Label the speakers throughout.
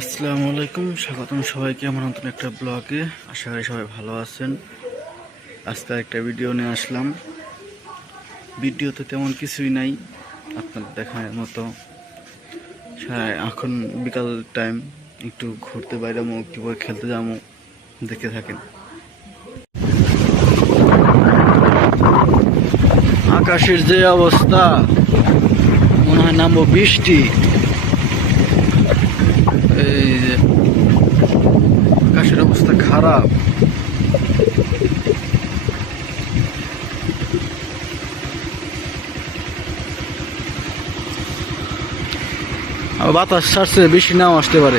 Speaker 1: আসসালামু আলাইকুম, স্বাগতম সবাইকে আমার নতুন একটা ব্লগে। আশা করি সবাই ভালো আছেন। আজকে একটা ভিডিও নিয়ে আসলাম। ভিডিওতে তেমন কিছুই নাই আপনার দেখার মতো। হ্যাঁ এখন বিকাল টাইম একটু ঘুরতে বাইরে যাব একটু করে খেলতে যাব দেখে থাকেন। আকাশের যে অবস্থা, মনে হয় নামবো বৃষ্টি এই যে আকাশের অবস্থা খারাপ। বাতাস ছাড়ছে বেশি নাও আসতে পারে।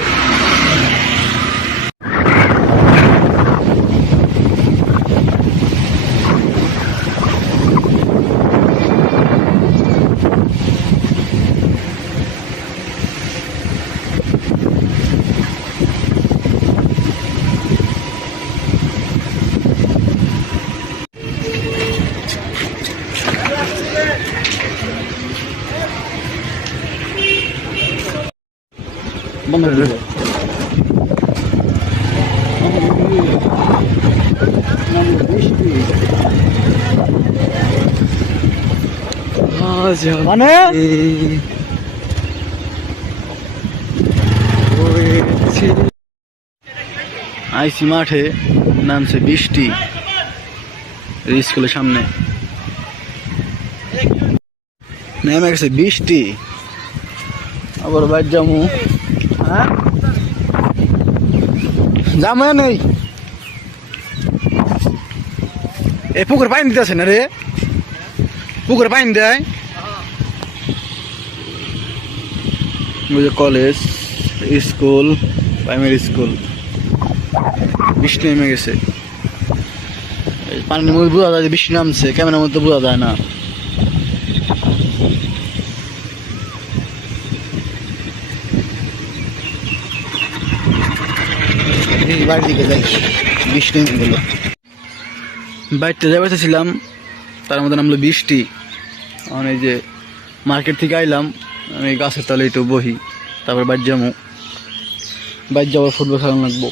Speaker 1: বন্ধ করে। মানে? আইসি মাঠে নামছে বৃষ্টি স্কুলের সামনে। নেমে গেছে বৃষ্টি। আবার বাইর যামু হ্যাঁ নেই। এ, পুকুর পানি দিতেছে না রে? পুকুর পানি দেয়? College, school primary school. বৃষ্টি নেমে গেছে। পানির মধ্যে বোঝা যায় বৃষ্টি নামছে, ক্যামেরার মধ্যে বোঝা যায় না। বাড়ির দিকে যাই। বৃষ্টি গেল বাড়িতে ছিলাম তার মধ্যে নামলো বৃষ্টি। মানে যে মার্কেট থেকে আইলাম, আমি গাছের তলে একটু বহি, তারপর বাড়ি যাব। বাড়ি যাওয়ার ফুটবল খেলা লাগবো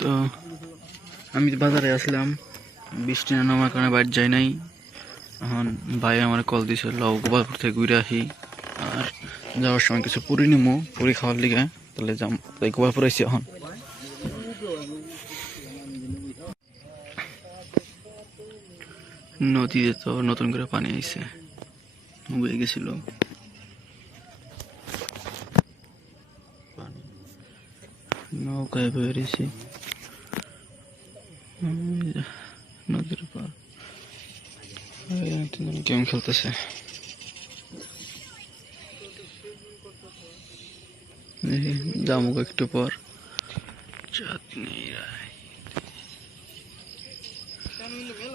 Speaker 1: তো আসলাম। বৃষ্টি না নামার কারণে বাড়ি যাই নাই। এখন ভাই আমার কল দিছে, লও গোপালপুর থেকে ঘুরে আসি। আর যাওয়ার সময় কিছু পুরি নিমো, পুরি খাওয়ার লিগে। তাহলে যাম, তাই গোপালপুর আইসি এখন। নদীতে তো নতুন করে পানি আইছে। বয়ে গেছিল। নৌকায় বেরিয়েছি নদীর পার গেম খেলতেছে জামুক একটু পর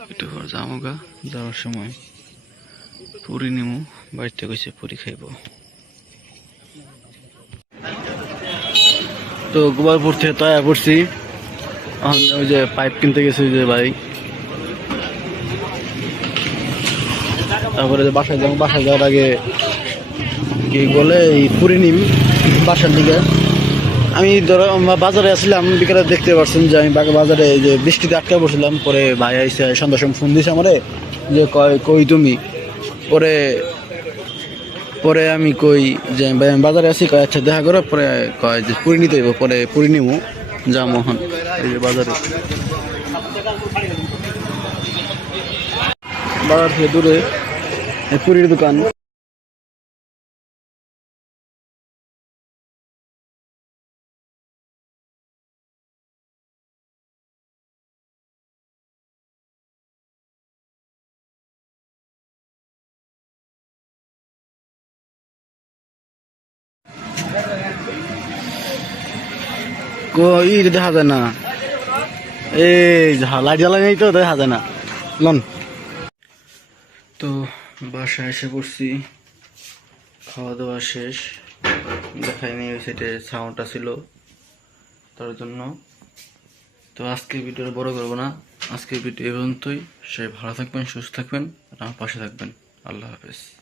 Speaker 1: একটু পর জামুগা যাওয়ার সময় পুরি নিমু বাড়িতে গেছে পুরি খাইব তো গোপালপুর থেকে তয়া পড়ছি। ওই যে পাইপ কিনতে গেছে যে ভাই। তারপরে যে বাসায় যাব, বাসায় যাওয়ার আগে কি বলে, এই পুরি নিম বাসার দিকে। আমি ধরো বাজারে আসলাম, বিকালে দেখতে পারছেন যে আমি বাজারে যে বৃষ্টিতে আটকা পড়ছিলাম পরে ভাই আইসে, সন্ধ্যার সময় ফোন দিয়েছে আমারে যে কয়, কই তুমি? পরে পরে আমি কই যে ভাই, আমি বাজারে আছি, কয় আচ্ছা দেখা করো, পরে কয় যে পুরি নিতে পরে পুরি নিমু যা মোহন এই বাজারে। থেকে দূরে পুরীর দোকান। কই দেখা যায় না। এই লাইট জ্বালা তো দেখা যায় না লন। তো, বাসায় এসে পড়ছি। খাওয়া দাওয়া শেষ দেখাইনি ওই সাইডে সাউন্ডটা ছিল তার জন্য। তো আজকের ভিডিওটা বড় করব না। আজকের ভিডিও এই পর্যন্তই। সে ভালো থাকবেন, সুস্থ থাকবেন, আর আমার পাশে থাকবেন। আল্লাহ হাফেজ।